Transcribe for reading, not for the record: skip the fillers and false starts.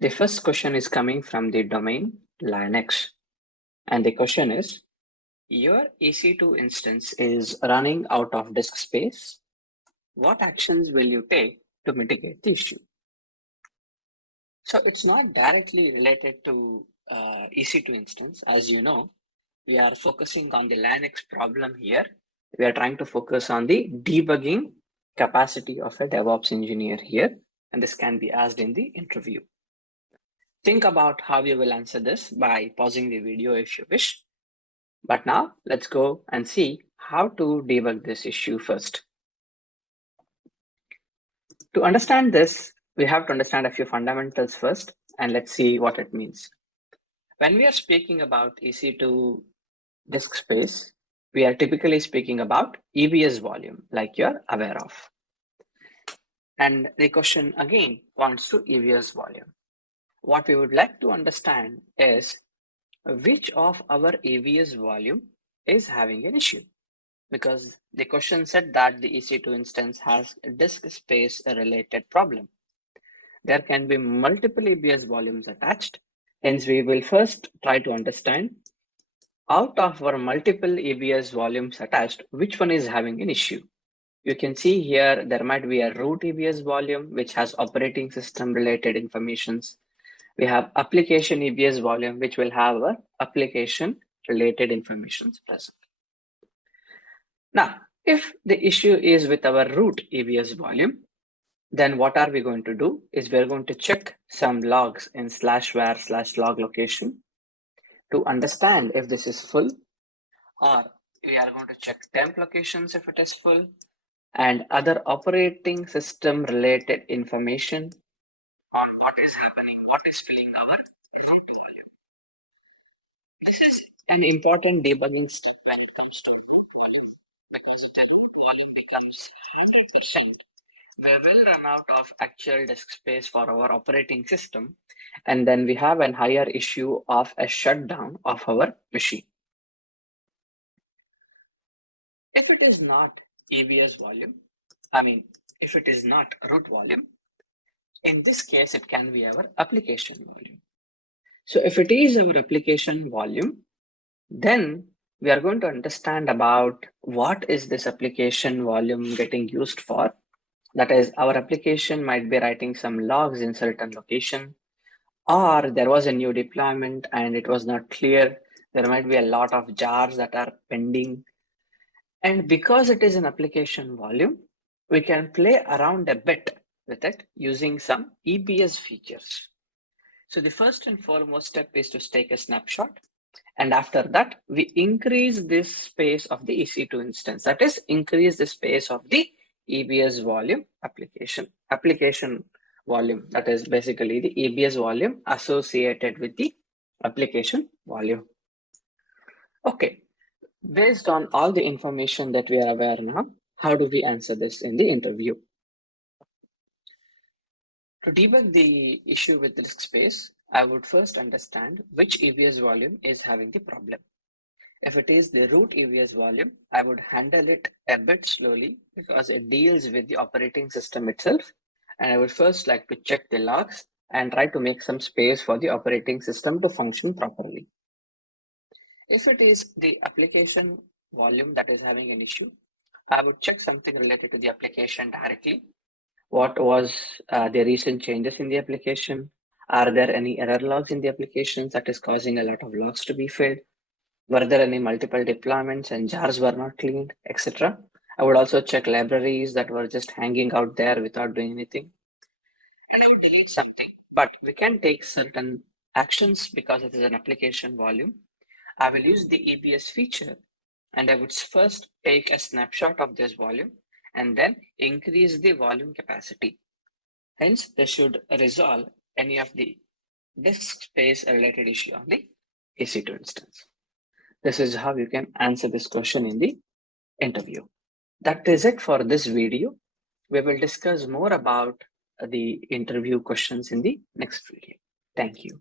The first question is coming from the domain Linux. And the question is, your EC2 instance is running out of disk space. What actions will you take to mitigate the issue? So it's not directly related to EC2 instance. As you know, we are focusing on the Linux problem here. We are trying to focus on the debugging capacity of a DevOps engineer here. And this can be asked in the interview. Think about how you will answer this by pausing the video if you wish. But now let's go and see how to debug this issue first. To understand this, we have to understand a few fundamentals first, and let's see what it means. When we are speaking about EC2 disk space, we are typically speaking about EBS volume, like you're aware of. And the question again points to EBS volume. What we would like to understand is which of our EBS volume is having an issue, because the question said that the EC2 instance has a disk space related problem. There can be multiple EBS volumes attached. Hence, we will first try to understand out of our multiple EBS volumes attached, which one is having an issue. You can see here, there might be a root EBS volume, which has operating system related informations. We have application EBS volume, which will have a application related information present. Now, if the issue is with our root EBS volume, then what are we going to do is we're going to check some logs in /var/log location to understand if this is full, or we are going to check temp locations if it is full, and other operating system related information on what is happening, what is filling our root volume. This is an important debugging step when it comes to root volume, because if the root volume becomes 100%, we will run out of actual disk space for our operating system, and then we have a higher issue of a shutdown of our machine. If it is not EBS volume, if it is not root volume, in this case, it can be our application volume. So if it is our application volume, then we are going to understand about what is this application volume getting used for. That is, our application might be writing some logs in certain location, or there was a new deployment and it was not clear. There might be a lot of jars that are pending. And because it is an application volume, we can play around a bit with it using some EBS features. So the first and foremost step is to take a snapshot. And after that, we increase this space of the EC2 instance. That is, increase the space of the EBS volume application volume. That is basically the EBS volume associated with the application volume. Okay, based on all the information that we are aware now, how do we answer this in the interview? To debug the issue with disk space, I would first understand which EBS volume is having the problem. If it is the root EBS volume, I would handle it a bit slowly because it deals with the operating system itself. And I would first like to check the logs and try to make some space for the operating system to function properly. If it is the application volume that is having an issue, I would check something related to the application directly. What was the recent changes in the application? Are there any error logs in the applications that is causing a lot of logs to be filled? Were there any multiple deployments and jars were not cleaned, etc.? I would also check libraries that were just hanging out there without doing anything. And I would delete something, but we can take certain actions because it is an application volume. I will use the EBS feature, and I would first take a snapshot of this volume and then increase the volume capacity. Hence, this should resolve any of the disk space related issue on the EC2 instance. This is how you can answer this question in the interview. That is it for this video. We will discuss more about the interview questions in the next video. Thank you.